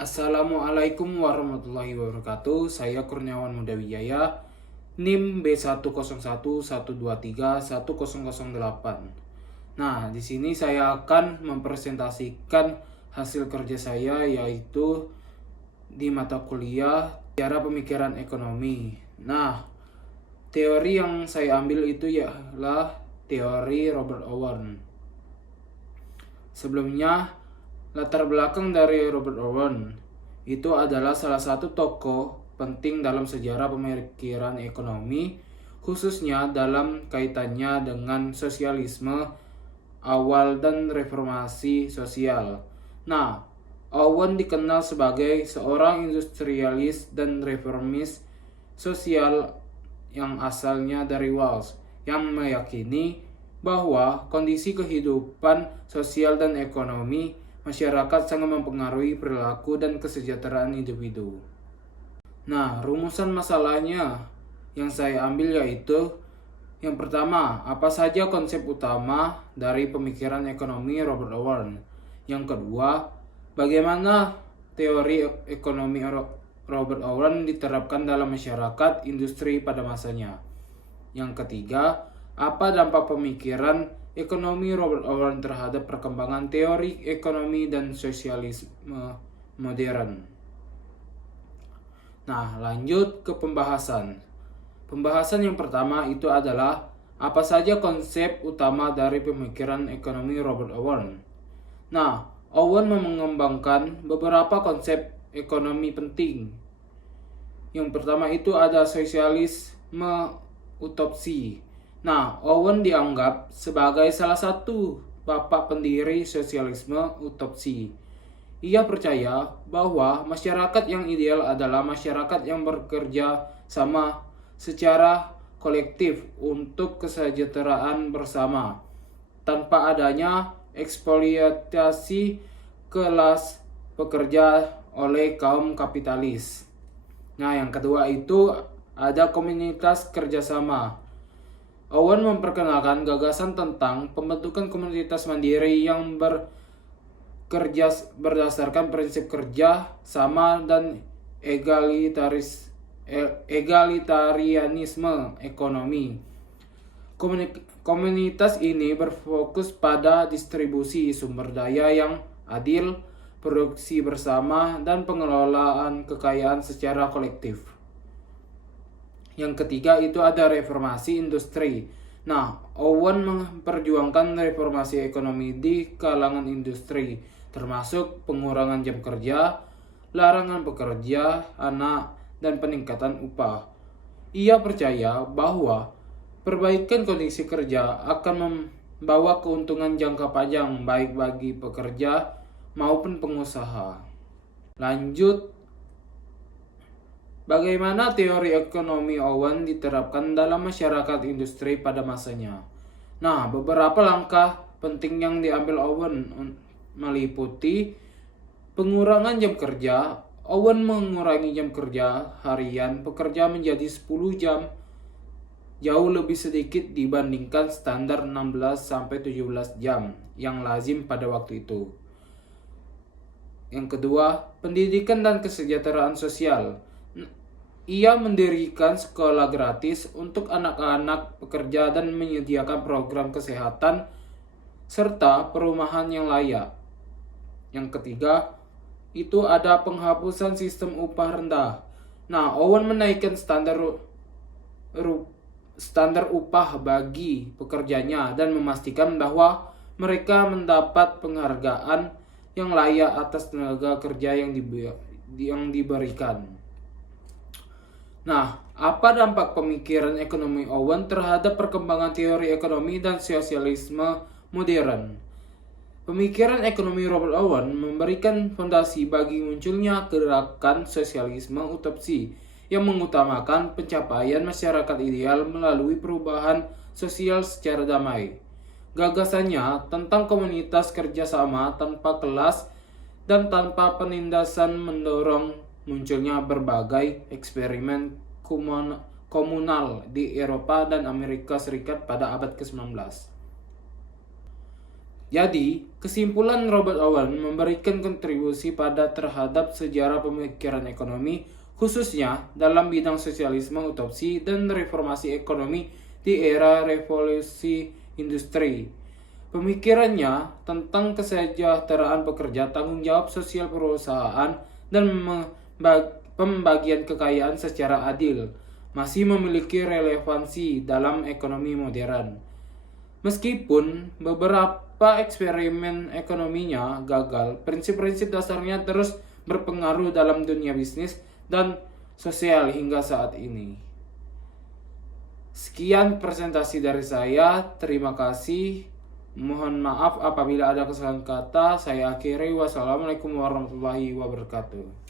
Assalamualaikum warahmatullahi wabarakatuh. Saya Kurniawan Muda Wijaya, NIM B10112310008. Nah, di sini saya akan mempresentasikan hasil kerja saya, yaitu di mata kuliah Cara Pemikiran Ekonomi. Nah, teori yang saya ambil itu ialah teori Robert Owen. Sebelumnya, latar belakang dari Robert Owen itu adalah salah satu tokoh penting dalam sejarah pemikiran ekonomi, khususnya dalam kaitannya dengan sosialisme awal dan reformasi sosial. Nah, Owen dikenal sebagai seorang industrialis dan reformis sosial yang asalnya dari Wales, yang meyakini bahwa kondisi kehidupan sosial dan ekonomi masyarakat sangat mempengaruhi perilaku dan kesejahteraan individu. Nah, rumusan masalahnya yang saya ambil yaitu yang pertama, apa saja konsep utama dari pemikiran ekonomi Robert Owen? Yang kedua, bagaimana teori ekonomi Robert Owen diterapkan dalam masyarakat industri pada masanya? Yang ketiga, apa dampak pemikiran ekonomi Robert Owen terhadap perkembangan teori ekonomi dan sosialisme modern? Nah, lanjut ke pembahasan. Pembahasan yang pertama itu adalah apa saja konsep utama dari pemikiran ekonomi Robert Owen. Nah, Owen mengembangkan beberapa konsep ekonomi penting. Yang pertama itu ada sosialisme utopsi. Nah, Owen dianggap sebagai salah satu bapak pendiri sosialisme utopsi. Ia percaya bahwa masyarakat yang ideal adalah masyarakat yang bekerja sama secara kolektif untuk kesejahteraan bersama, tanpa adanya eksploitasi kelas pekerja oleh kaum kapitalis. Nah, yang kedua itu ada komunitas kerjasama. Owen memperkenalkan gagasan tentang pembentukan komunitas mandiri yang bekerja berdasarkan prinsip kerja sama dan egalitarianisme ekonomi. Komunitas ini berfokus pada distribusi sumber daya yang adil, produksi bersama, dan pengelolaan kekayaan secara kolektif. Yang ketiga itu ada reformasi industri. Nah, Owen memperjuangkan reformasi ekonomi di kalangan industri, termasuk pengurangan jam kerja, larangan pekerja anak, dan peningkatan upah. Ia percaya bahwa perbaikan kondisi kerja akan membawa keuntungan jangka panjang baik bagi pekerja maupun pengusaha. Lanjut, bagaimana teori ekonomi Owen diterapkan dalam masyarakat industri pada masanya? Nah, beberapa langkah penting yang diambil Owen meliputi pengurangan jam kerja. Owen mengurangi jam kerja harian pekerja menjadi 10 jam, jauh lebih sedikit dibandingkan standar 16-17 jam yang lazim pada waktu itu. Yang kedua, pendidikan dan kesejahteraan sosial. Ia mendirikan sekolah gratis untuk anak-anak pekerja dan menyediakan program kesehatan serta perumahan yang layak. Yang ketiga, itu ada penghapusan sistem upah rendah. Nah, Owen menaikkan standar upah bagi pekerjanya dan memastikan bahwa mereka mendapat penghargaan yang layak atas tenaga kerja yang diberikan. Nah, apa dampak pemikiran ekonomi Owen terhadap perkembangan teori ekonomi dan sosialisme modern? Pemikiran ekonomi Robert Owen memberikan fondasi bagi munculnya gerakan sosialisme utopsi yang mengutamakan pencapaian masyarakat ideal melalui perubahan sosial secara damai. Gagasannya tentang komunitas kerjasama tanpa kelas dan tanpa penindasan mendorong munculnya berbagai eksperimen komunal di Eropa dan Amerika Serikat pada abad ke-19. Jadi, kesimpulan Robert Owen memberikan kontribusi pada terhadap sejarah pemikiran ekonomi, khususnya dalam bidang sosialisme utopsi dan reformasi ekonomi di era revolusi industri. Pemikirannya tentang kesejahteraan pekerja, tanggung jawab sosial perusahaan, dan pembagian kekayaan secara adil masih memiliki relevansi dalam ekonomi modern. Meskipun beberapa eksperimen ekonominya gagal, prinsip-prinsip dasarnya terus berpengaruh dalam dunia bisnis dan sosial hingga saat ini. Sekian presentasi dari saya. Terima kasih. Mohon maaf apabila ada kesalahan kata. Saya akhiri. Wassalamualaikum warahmatullahi wabarakatuh.